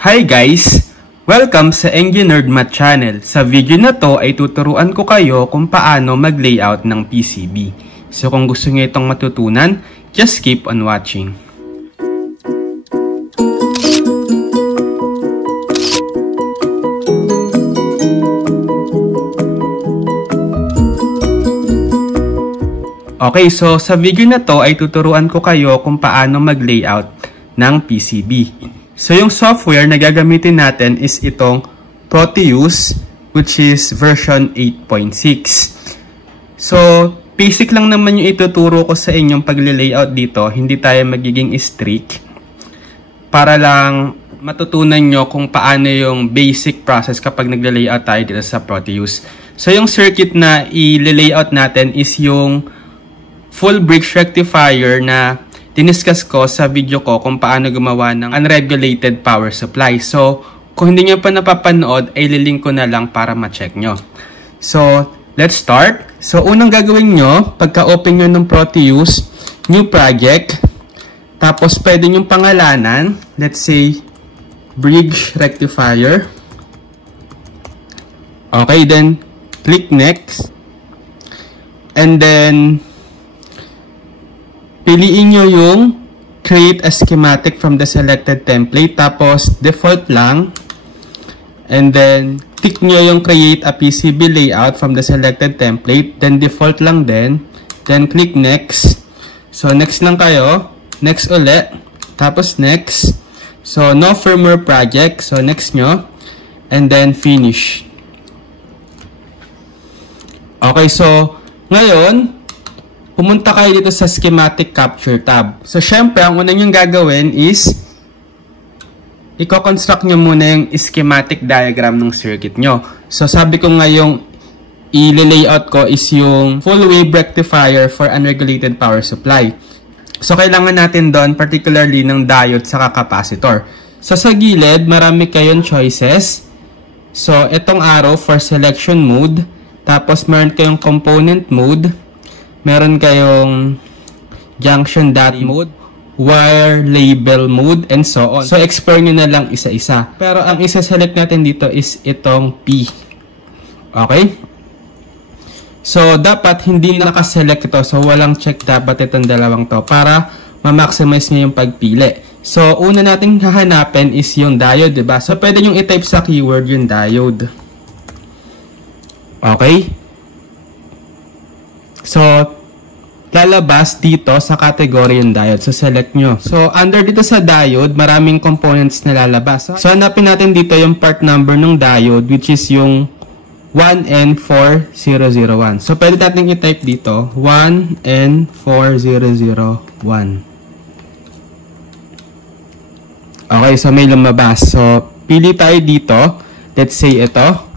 Hi guys! Welcome sa Engineered Math Channel. Sa video na to ay tuturuan ko kayo kung paano mag-layout ng PCB. So kung gusto niyo itong matutunan, just keep on watching. Okay, so sa video na to ay tuturuan ko kayo kung paano mag-layout ng PCB. So yung software na gagamitin natin is itong Proteus, which is version 8.6. So basic lang naman yung ituturo ko sa inyong pag-layout dito, hindi tayo magiging strict. Para lang matutunan nyo kung paano yung basic process kapag nag-layout tayo dito sa Proteus. So yung circuit na i-layout natin is yung full bridge rectifier na diniscuss ko sa video ko kung paano gumawa ng unregulated power supply. So, kung hindi nyo pa napapanood, ay lilink ko na lang para ma-check nyo. So, let's start. So, unang gagawin nyo, pagka-open nyo ng Proteus, new project, tapos pwede nyo pangalanan, let's say, bridge rectifier. Okay, then, click next. And then, piliin nyo yung create a schematic from the selected template. Tapos, default lang. And then, click nyo yung create a PCB layout from the selected template. Then, default lang din. Then, click next. So, next lang kayo. Next ulit. Tapos, next. So, no firmware project. So, next nyo. And then, finish. Okay, so, ngayon, pumunta kayo dito sa schematic capture tab. So, syempre, ang una nyo gagawin is i-construct nyo muna yung schematic diagram ng circuit nyo. So, sabi ko nga yung i-layout ko is yung full wave rectifier for unregulated power supply. So, kailangan natin doon particularly ng diode saka capacitor. So, sa gilid, marami kayong choices. So, itong arrow for selection mode. Tapos, meron kayong component mode. Meron kayong junction dot mode, wire label mode, and so on. So, explore nyo na lang isa-isa. Pero, ang isa-select natin dito is itong P. Okay? So, dapat hindi nakaselect ito. So, walang check dapat itong dalawang to para ma-maximize nyo yung pagpili. So, una nating hahanapin is yung diode, diba? So, pwede nyo i-type sa keyword yung diode. Okay? So, lalabas dito sa category yung diode. So, select nyo. So, under dito sa diode, maraming components na lalabas. So, hanapin natin dito yung part number ng diode, which is yung 1N4001. So, pwede natin i-type dito, 1N4001. Okay, so may lumabas. So, pili tayo dito. Let's say ito.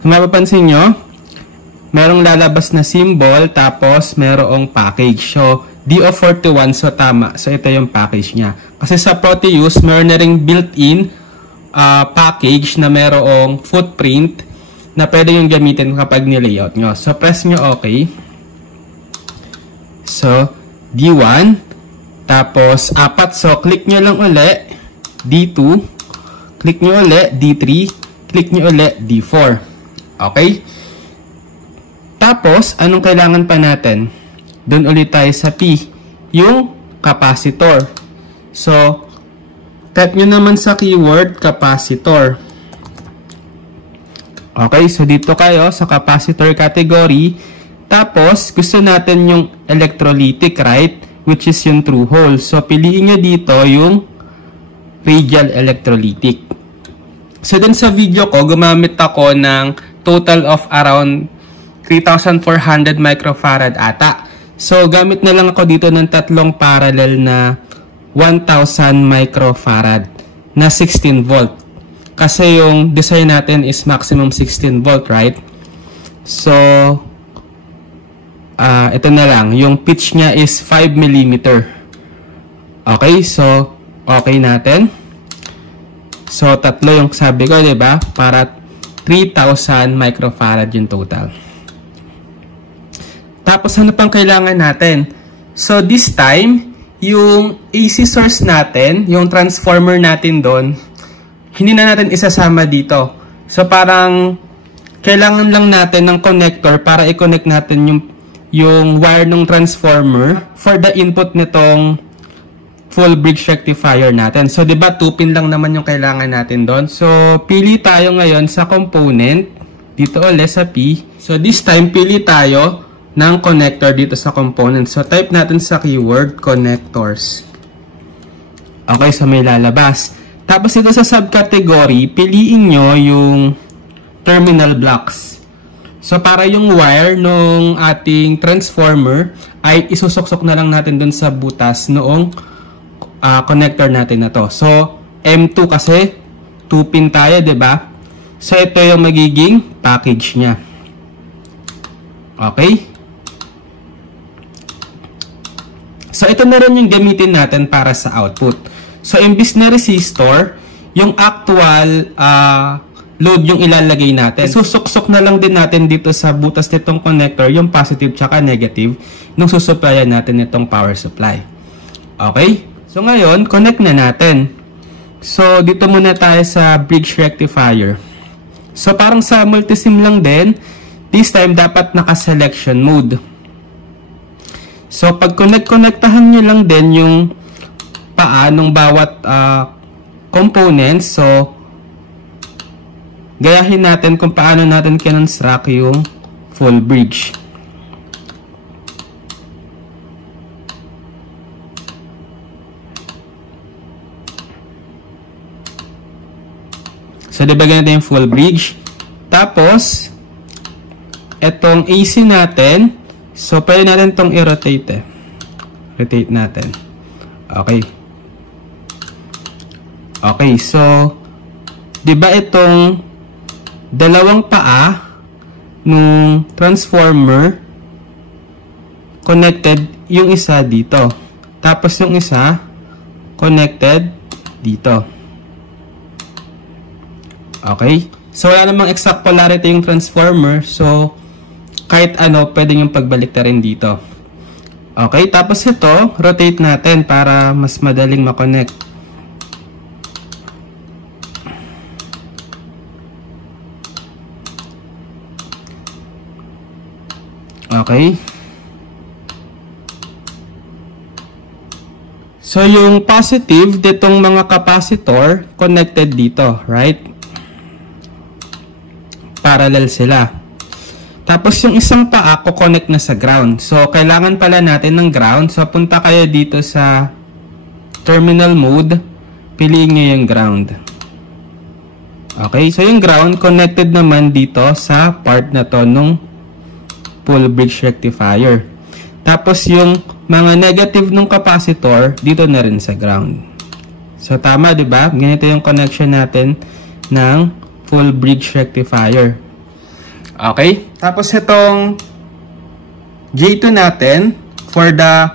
Kung mapapansin nyo, merong lalabas na symbol, tapos merong package. So, DO41, so tama. So, ito yung package niya. Kasi sa Proteus, meron na ring built-in package na merong footprint na pwede yung gamitin kapag nilayout nyo. So, press nyo OK. So, D1. Tapos, 4. So, click nyo lang uli. D2. Click nyo uli. D3. Click nyo uli. D4. Okay? Tapos, anong kailangan pa natin? Doon ulit tayo sa P, yung capacitor. So, type nyo naman sa keyword, capacitor. Okay, so dito kayo sa capacitor category. Tapos, gusto natin yung electrolytic, right? Which is yung true hole. So, piliin nyo dito yung radial electrolytic. So, dun sa video ko, gumamit ako ng total of around 3,400 microfarad ata. So, gamit na lang ako dito ng tatlong parallel na 1,000 microfarad na 16 volt. Kasi yung design natin is maximum 16 volt, right? So, ito na lang. Yung pitch niya is 5 mm. Okay, so, okay natin. So, tatlo yung sabi ko, diba? Para 3,000 microfarad yung total. Tapos, ano pang kailangan natin? So, this time, yung AC source natin, yung transformer natin doon, hindi na natin isasama dito. So, parang kailangan lang natin ng connector para i-connect natin yung wire ng transformer for the input nitong full bridge rectifier natin. So, di ba 2 pin lang naman yung kailangan natin doon. So, pili tayo ngayon sa component. Dito ulit sa P. So, this time, pili tayo ng connector dito sa component. So, type natin sa keyword, connectors. Okay, so may lalabas. Tapos, dito sa subcategory, piliin nyo yung terminal blocks. So, para yung wire ng ating transformer ay isusuksok na lang natin dun sa butas noong connector natin na to. So, M2 kasi 2 pin tayo, 'di ba? So, ito yung magiging package niya. Okay? So, ito na rin yung gamitin natin para sa output. So, imbis na resistor, yung actual load yung ilalagay natin. Susuksok na lang din natin dito sa butas nitong connector yung positive tsaka negative nung susuplayan natin itong power supply. Okay? So, ngayon, connect na natin. So, dito muna tayo sa bridge rectifier. So, parang sa multisim lang din, this time, dapat naka-selection mode. So, pag connect-connectahan nyo lang din yung paa ng bawat components. So, gayahin natin kung paano natin kinonstruct yung full bridge. So, diba ganito yung full bridge. Tapos, etong AC natin, so, pwede natin itong i-rotate eh. Rotate natin. Okay. Okay, so, diba itong dalawang paa nung transformer connected yung isa dito. Tapos, yung isa connected dito. Okay? So, wala namang exact polarity yung transformer. So, kahit ano, pwede yung pagbalik na rin dito. Okay? Tapos ito, rotate natin para mas madaling makonect. Okay? So, yung positive, ditong mga capacitor, connected dito. Right? Parallel sila. Tapos yung isang paa ko-connect na sa ground. So, kailangan pala natin ng ground. So, punta kayo dito sa terminal mode. Piliin nyo yung ground. Okay? So, yung ground connected naman dito sa part na to nung full bridge rectifier. Tapos yung mga negative ng capacitor dito na rin sa ground. So, tama, diba? Ganito yung connection natin ng full bridge rectifier. Okay? Tapos itong J2 natin for the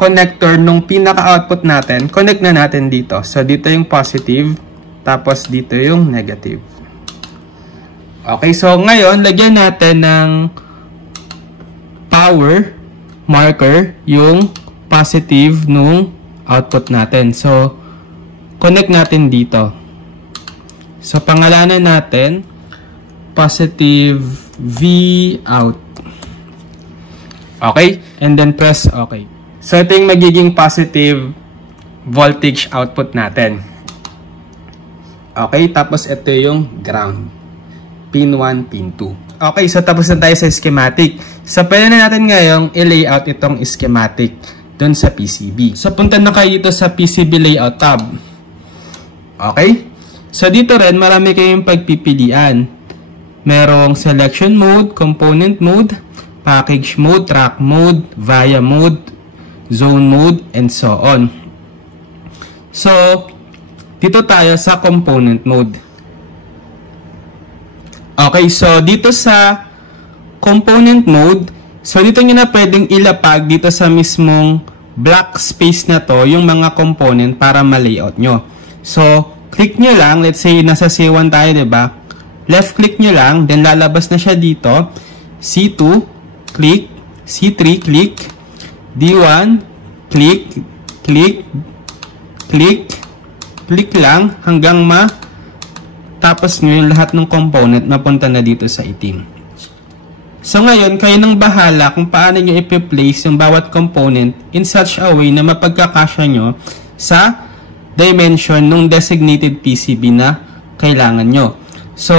connector nung pinaka-output natin, connect na natin dito. So, dito yung positive, tapos dito yung negative. Okay, so ngayon, lagyan natin ng power marker yung positive nung output natin. So, connect natin dito. So, pangalanan natin, positive V out. Okay? And then press OK. So, ito yung magiging positive voltage output natin. Okay? Tapos, ito yung ground. Pin 1, pin 2. Okay, so tapos na tayo sa schematic. So, pwede na natin ngayong i-layout itong schematic dun sa PCB. So, punta na kayo dito sa PCB layout tab. Okay? So, dito rin, marami kayong pagpipilian. Merong selection mode, component mode, package mode, track mode, via mode, zone mode, and so on. So, dito tayo sa component mode. Okay, so dito sa component mode, so dito nyo na pwedeng ilapag dito sa mismong black space na to yung mga component para ma-layout nyo. So, click nyo lang, let's say nasa C1 tayo, diba? Left click nyo lang, then lalabas na siya dito. C2, click. C3, click. D1, click. Click. Click. click lang hanggang tapos nyo yung lahat ng component mapunta na dito sa itim. So ngayon, kayo nang bahala kung paano nyo i-place yung bawat component in such a way na mapagkakasya nyo sa dimension ng designated PCB na kailangan nyo. So,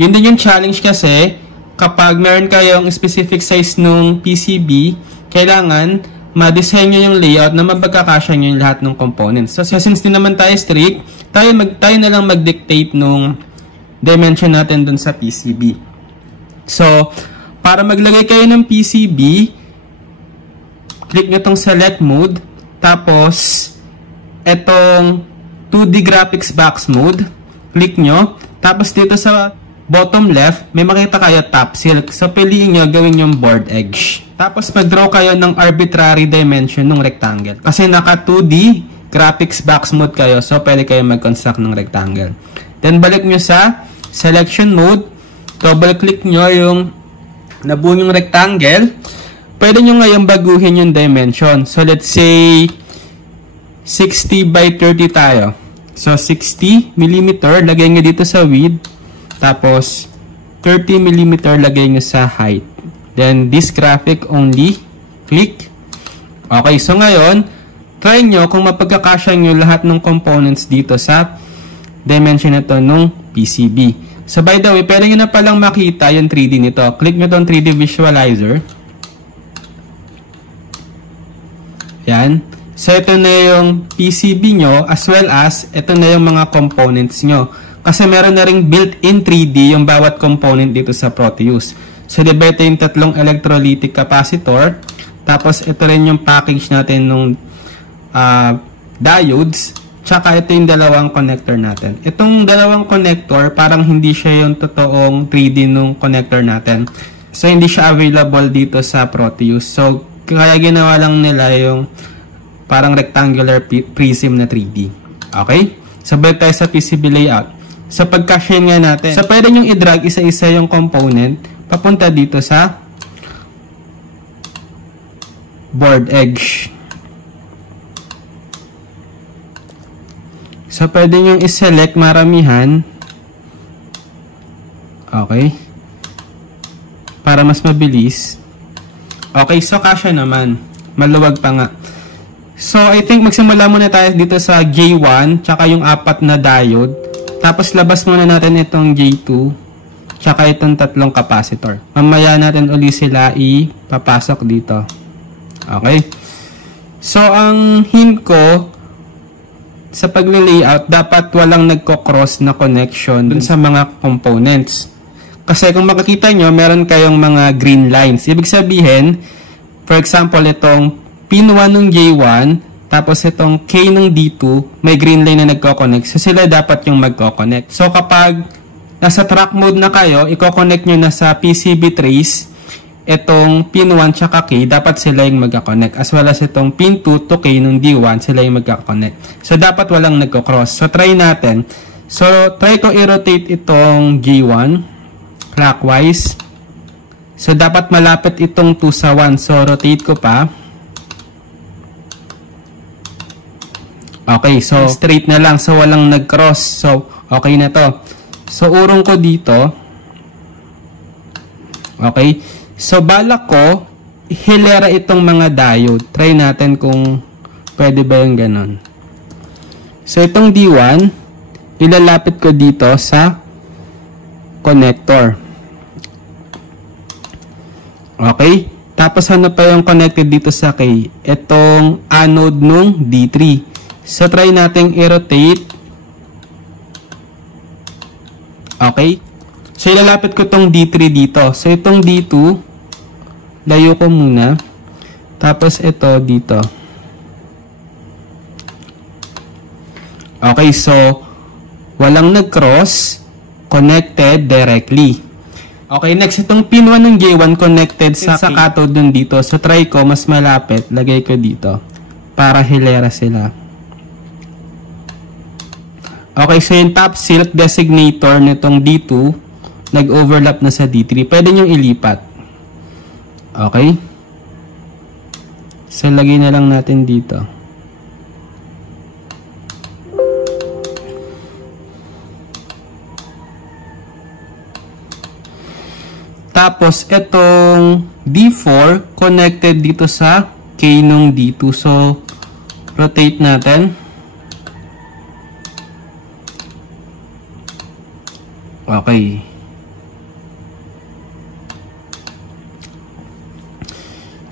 yun din yung challenge kasi kapag meron kayong specific size ng PCB, kailangan ma-design nyo yung layout na mapagkakasya nyo yung lahat ng components. So, since din naman tayo strict, tayo na lang mag-dictate nung dimension natin dun sa PCB. So, para maglagay kayo ng PCB, click nyo tong select mode, tapos, etong 2D graphics box mode, click nyo, tapos dito sa bottom left, may makita kayo top silk. So, piliin nyo, gawin yung board edge. Tapos, mag-draw kayo ng arbitrary dimension ng rectangle. Kasi naka 2D graphics box mode kayo, so pwede kayo mag-construct ng rectangle. Then, balik nyo sa selection mode, double-click nyo yung nabuo yung rectangle. Pwede nyo ngayon baguhin yung dimension. So, let's say, 60 by 30 tayo. So, 60 mm, lagay nyo dito sa width. Tapos, 30 mm lagay nyo sa height. Then, this graphic only. Click. Okay, so ngayon, try nyo kung mapagkakasya nyo lahat ng components dito sa dimension na to nung PCB. So, by the way, pwede nyo na palang makita yung 3D nito. Click nyo tong 3D visualizer. Yan. So, ito na yung PCB nyo as well as ito na yung mga components nyo. Kasi meron na ring built-in 3D yung bawat component dito sa Proteus. So, diba ito yung tatlong electrolytic capacitor. Tapos, ito rin yung package natin nung diodes. Tsaka, ito yung dalawang connector natin. Itong dalawang connector, parang hindi siya yung totoong 3D nung connector natin. So, hindi siya available dito sa Proteus. So, kaya ginawa lang nila yung parang rectangular prism na 3D. Okay? So, balik tayo sa PCB layout. So, pagka-share nga natin. So, pwede nyo i-drag isa-isa yung component papunta dito sa board edge. So, pwede nyo i-select maramihan. Okay? Para mas mabilis. Okay, so kasya naman. Maluwag pa nga. So, I think magsimula muna tayo dito sa J1, tsaka yung 4 na diode. Tapos, labas muna natin itong J2, tsaka itong tatlong capacitor. Mamaya natin uli sila ipapasok dito. Okay? So, ang hint ko, sa pag-layout, dapat walang nagko-cross na connection dun sa mga components. Kasi kung makikita nyo, meron kayong mga green lines. Ibig sabihin, for example, itong pin 1 ng J1, tapos itong K ng D2, may green line na nagko-connect. So, sila dapat yung magko-connect. So, kapag nasa track mode na kayo, i-connect nyo na sa PCB trace, itong pin 1 tsaka K, dapat sila yung magka-connect. As well as itong pin 2 to K ng D1, sila yung magka-connect. So, dapat walang nagko-cross. So, try natin. So, try ko i-rotate itong J1 clockwise. So, dapat malapit itong 2 sa 1. So, rotate ko pa. Okay, so straight na lang. So, walang nag-cross. So, okay na to. So, urong ko dito. Okay. So, balak ko, hilera itong mga diode. Try natin kung pwede ba yung ganon. So, itong D1, ilalapit ko dito sa connector. Okay. Tapos, ano pa yung connected dito sa K? Itong anode nung D3. So, try natin i-rotate. Okay. So, ilalapit ko itong D3 dito. So, itong D2, layo ko muna. Tapos, ito dito. Okay. So, walang nag-cross. Connected directly. Okay. Next, itong pin 1 ng J1 connected sa cathode dun dito. So, try ko mas malapit. Lagay ko dito. Para hilera sila. Okay, so yung top silk designator nitong D2, nag-overlap na sa D3. Pwede nyo ilipat. Okay? So, lagay na lang natin dito. Tapos, itong D4 connected dito sa K nung D2. So, rotate natin. Okay.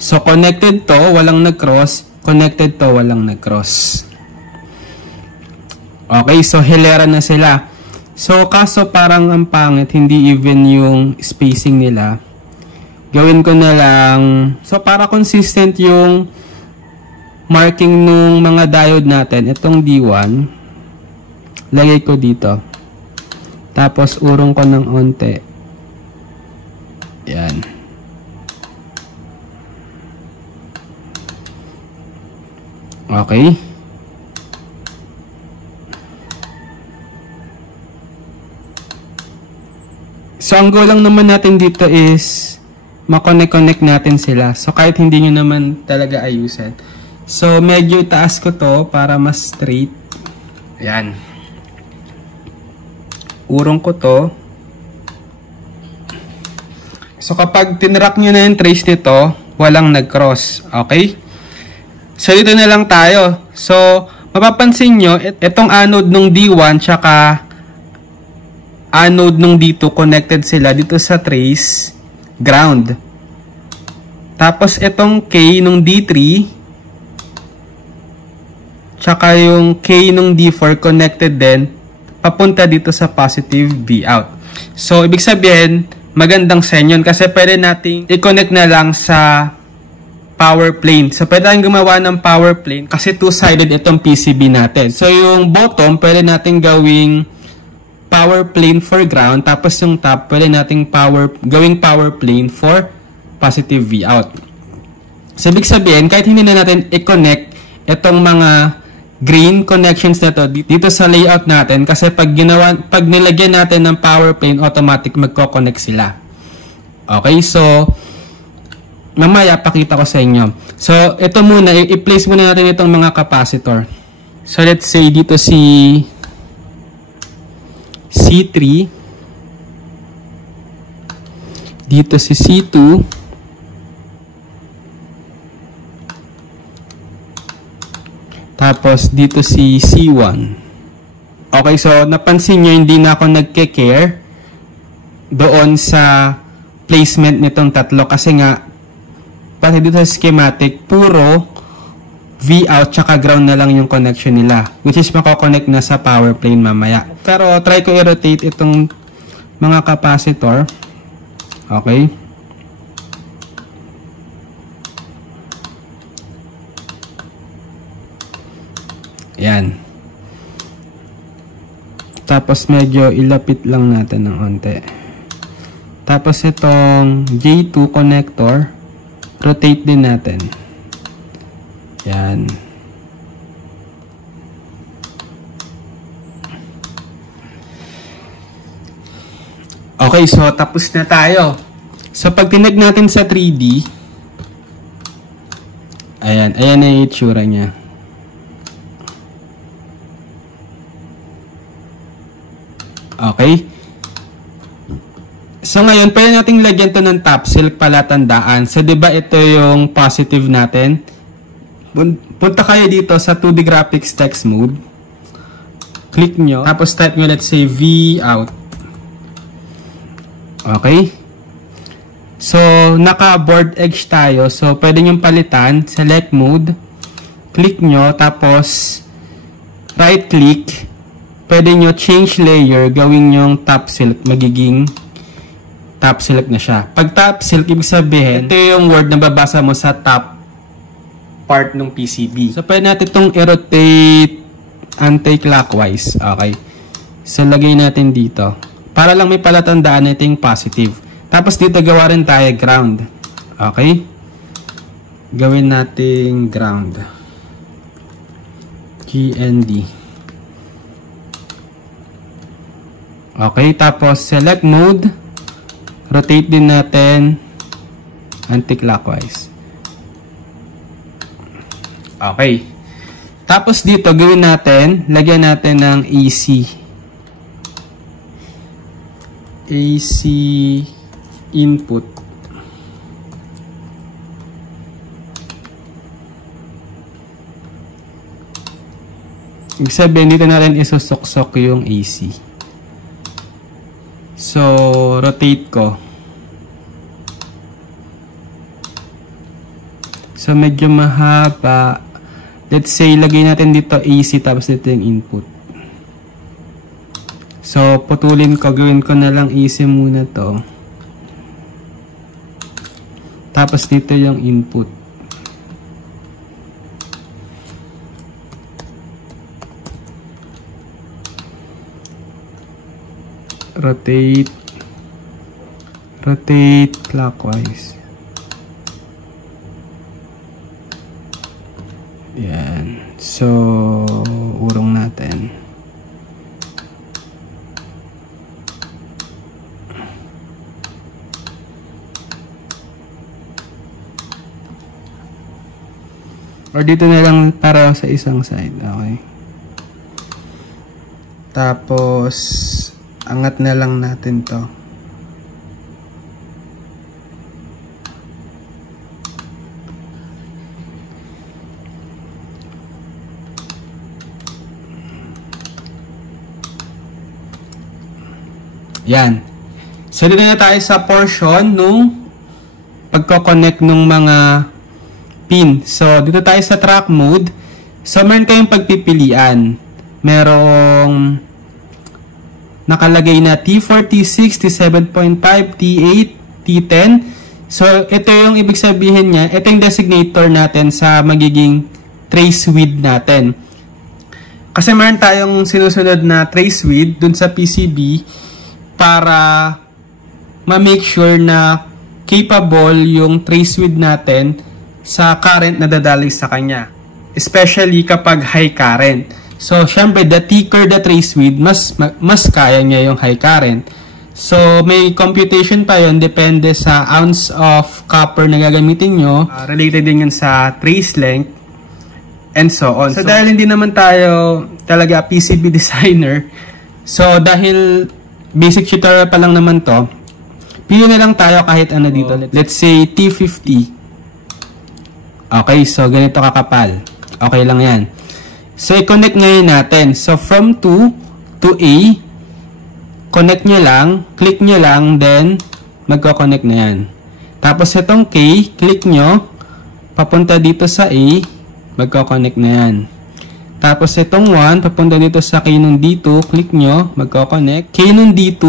So, connected to, walang nag-cross. Connected to, walang nag-cross. Okay, so hilera na sila. So, kaso parang ang pangit, hindi even yung spacing nila. Gawin ko na lang, so para consistent yung marking nung mga diode natin, itong D1, lagay ko dito. Tapos, urong ko ng onte. Yan. Okay. So, ang goal lang naman natin dito is makonect-connect natin sila. So, kahit hindi nyo naman talaga ayusin. So, medyo taas ko to para mas straight. Ayan. Urong ko to. So, kapag tinrack nyo na yung trace nito, walang nag-cross. Okay? So, dito na lang tayo. So, mapapansin nyo, itong anode nung D1 tsaka anode nung D2 connected sila dito sa trace ground. Tapos itong K nung D3 tsaka yung K nung D4 connected din papunta dito sa positive V out. So ibig sabihin magandang sign yun kasi pwede nating i-connect na lang sa power plane. So pwede tayong gumawa ng power plane kasi two-sided itong PCB natin. So yung bottom pwede nating gawing power plane for ground, tapos yung top, pwede nating gawing power plane for positive V out. So, ibig sabihin, kahit hindi na natin i-connect itong mga green connections na to dito sa layout natin, kasi pag nilagyan natin ng power plane, automatic magko-connect sila. Okay, so, mamaya, pakita ko sa inyo. So, ito muna, i-place muna natin itong mga capacitor. So, let's say, dito si C3, dito si C2, tapos dito si C1. Okay, so napansin nyo hindi na ako nagke-care doon sa placement nitong tatlo kasi nga pati dito sa schematic puro V out tsaka ground na lang yung connection nila, which is mako-connect na sa power plane mamaya. Pero try ko i-rotate itong mga capacitor. Okay. Yan. Tapos medyo ilapit lang natin ng onte. Tapos itong J2 connector, rotate din natin. Yan. Okay, so tapos na tayo. So pag tinag natin sa 3D, ayan na yung itsura niya. Okay. So ngayon, pwede nating lagyan to ng top silk palatandaan. So 'di ba ito yung positive natin? Punta kayo dito sa 2D graphics text mode. Click nyo. Tapos type nyo, let's say, V out. Okay. So, naka-board edge tayo. So, pwede nyo palitan. Select mode. Click nyo. Tapos, right click. Pwede nyo change layer. Gawin nyo top silk. Magiging top silk na siya. Pag top silk, ibig sabihin, ito yung word na babasa mo sa top part ng PCB. So, pwede natin itong i-rotate anti-clockwise. Okay. So, lagay natin dito. Para lang may palatandaan na ito yung positive. Tapos, dito gawa rin tayo ground. Okay. Gawin natin ground. GND. Okay. Tapos, select mode. Rotate din natin anti-clockwise. Okay. Tapos dito, gawin natin, lagyan natin ng AC. AC input. Ibig sabihin, dito natin isusuksok yung AC. So, rotate ko. So, medyo mahaba. Let's say, lagay natin dito AC tapos dito yung input. So, putulin ko. Gawin ko na lang AC muna to. Tapos dito yung input. Rotate clockwise. Yan. So, urong natin. Or dito na lang para sa isang side. Okay. Tapos, angat na lang natin to. Yan. So, dito na tayo sa portion nung pagko-connect nung mga pin. So, dito tayo sa track mode. So, meron kayong pagpipilian. Merong nakalagay na T4, T6, T7.5, T8, T10. So, ito yung ibig sabihin niya. Ito yung designator natin sa magiging trace width natin. Kasi meron tayong sinusunod na trace width dun sa PCB para ma-make sure na capable yung trace width natin sa current na dadaloy sa kanya. Especially kapag high current. So, syempre, the thicker the trace width, mas kaya niya yung high current. So, may computation pa yun, depende sa ounce of copper na gagamitin nyo. Related din yun sa trace length, and so on. So, dahil hindi naman tayo talaga PCB designer, so, dahil basic tutorial pa lang naman to, pili na lang tayo kahit ano dito. Let's say, T50. Okay, so, ganito kakapal. Okay lang yan. So, i-connect ngayon natin. So, from 2 to A, connect nyo lang, click nyo lang, then, magko-connect na yan. Tapos, itong K, click nyo, papunta dito sa A, magko-connect na yan. Tapos, itong 1, papunta dito sa K nung D2, click nyo, magko-connect. K nung D2,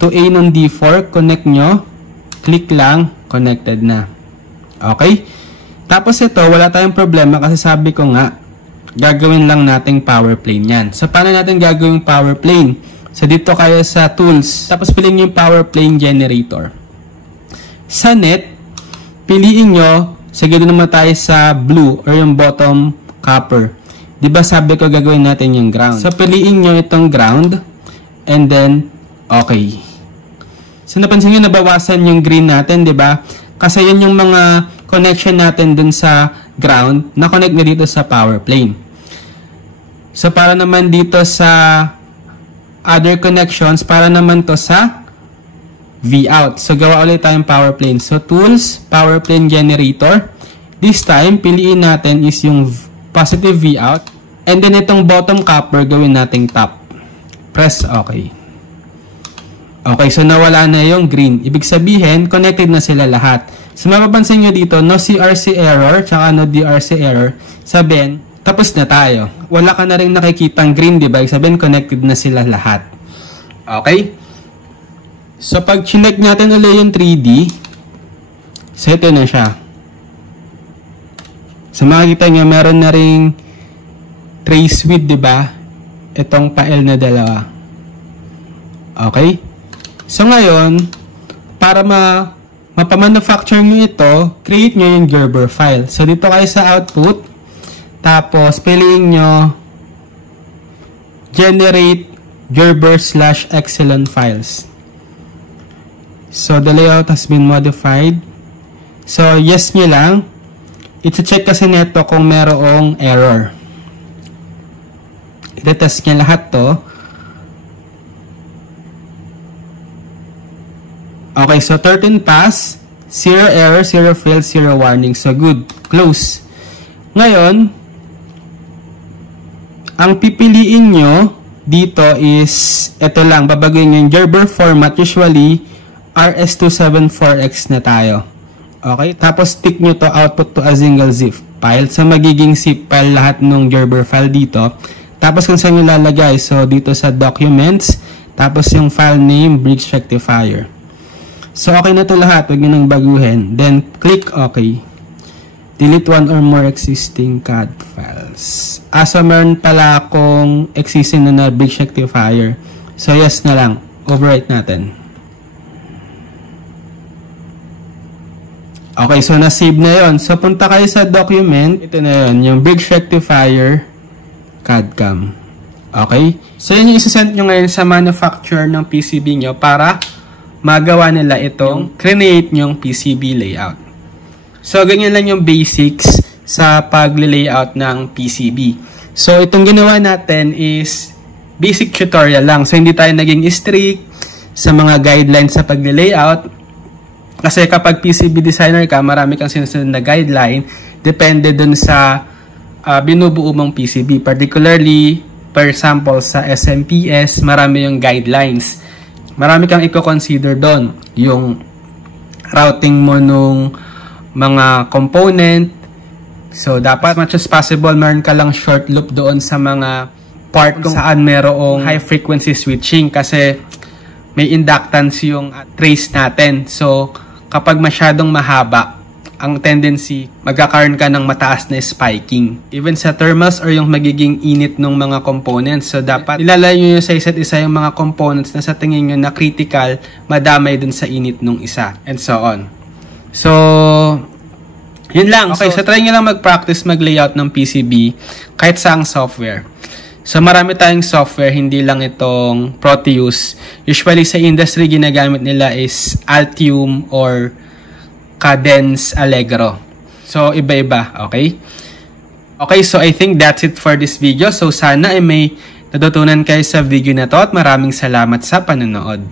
to A nung D4, connect nyo, click lang, connected na. Okay? Tapos, ito, wala tayong problema kasi sabi ko nga, gagawin lang nating power plane yan. So, paano natin gagawin power plane? So, dito kayo sa tools. Tapos, piliin nyo yung power plane generator. Sa net, piliin nyo, sige doon naman tayo sa blue or yung bottom copper. Diba sabi ko gagawin natin yung ground. So, piliin nyo itong ground and then, okay. So, napansin nyo nabawasan yung green natin, diba? Kasi yun yung mga connection natin dun sa ground na connect na dito sa power plane. So, para naman dito sa other connections, para naman to sa V-out. So, gawa ulit tayong power plane. So, tools, power plane generator. This time, piliin natin is yung positive V-out. And then, itong bottom copper, gawin nating top. Press OK. Okay, so nawala na yung green. Ibig sabihin, connected na sila lahat. So, mapapansin nyo dito, no CRC error, tsaka no DRC error. Sabihin, tapos na tayo. Wala ka na rin nakikitang green, diba? Sabihin, connected na sila lahat. Okay? So, pag chinek natin ulit yung 3D, so, ito na siya. So, makikita nyo, meron na ring trace width, diba? Itong pa-L na dalawa. Okay? So, ngayon, para mapamanufacture nyo ito, create nyo yung Gerber file. So, dito kayo sa output. Tapos, piliin nyo generate Gerber/Epsilon files. So, the layout has been modified. So, yes nyo lang. Ito-check kasi neto kung merong error. Ito-test nyo lahat to. Okay, so 13 pass, 0 error, 0 fail, 0 warning. So good. Close. Ngayon, ang pipiliin nyo dito is, ito lang, babaguhin yung Gerber format. Usually, RS274X na tayo. Okay? Tapos, tick nyo to output to a single zip file. So, magiging zip file lahat ng Gerber file dito. Tapos, kung saan nyo lalagay? So, dito sa documents. Tapos, yung file name, bridge rectifier. So, okay na to lahat. Huwag nyo nang baguhin. Then, click OK. Delete one or more existing CAD files. So, meron pala akong existing na bridge rectifier. So, yes na lang. Overwrite natin. Okay, so na-save na yon. So, punta kayo sa document. Ito na yon, yung bridge rectifier CAD-CAM. Okay? So, yun yung isasend nyo ngayon sa manufacturer ng PCB nyo para magawa nila itong create nyong PCB layout. So, ganyan lang yung basics sa pag-layout ng PCB. So, itong ginawa natin is basic tutorial lang. So, hindi tayo naging strict sa mga guidelines sa pag-layout. Kasi kapag PCB designer ka, marami kang sinusunod na guideline. Depende dun sa binubuo mong PCB. Particularly, for example, sa SMPS, marami yung guidelines. Marami kang i-consider doon. Yung routing mo nung mga component. So, dapat much as possible, meron ka lang short loop doon sa mga part kung saan merong high frequency switching kasi may inductance yung trace natin. So, kapag masyadong mahaba, ang tendency, magkakaroon ka ng mataas na spiking. Even sa thermals or yung magiging init ng mga components. So, dapat ilalayo nyo sa isa't isa yung mga components na sa tingin nyo na critical, madamay dun sa init nung isa. And so on. So, yun lang. Okay, so try nyo lang mag-practice mag-layout ng PCB kahit saang software. So, marami tayong software, hindi lang itong Proteus. Usually, sa industry, ginagamit nila is Altium or Cadence Allegro. So, iba-iba, okay? Okay, so I think that's it for this video. So, sana ay may natutunan kayo sa video na to at maraming salamat sa panonood.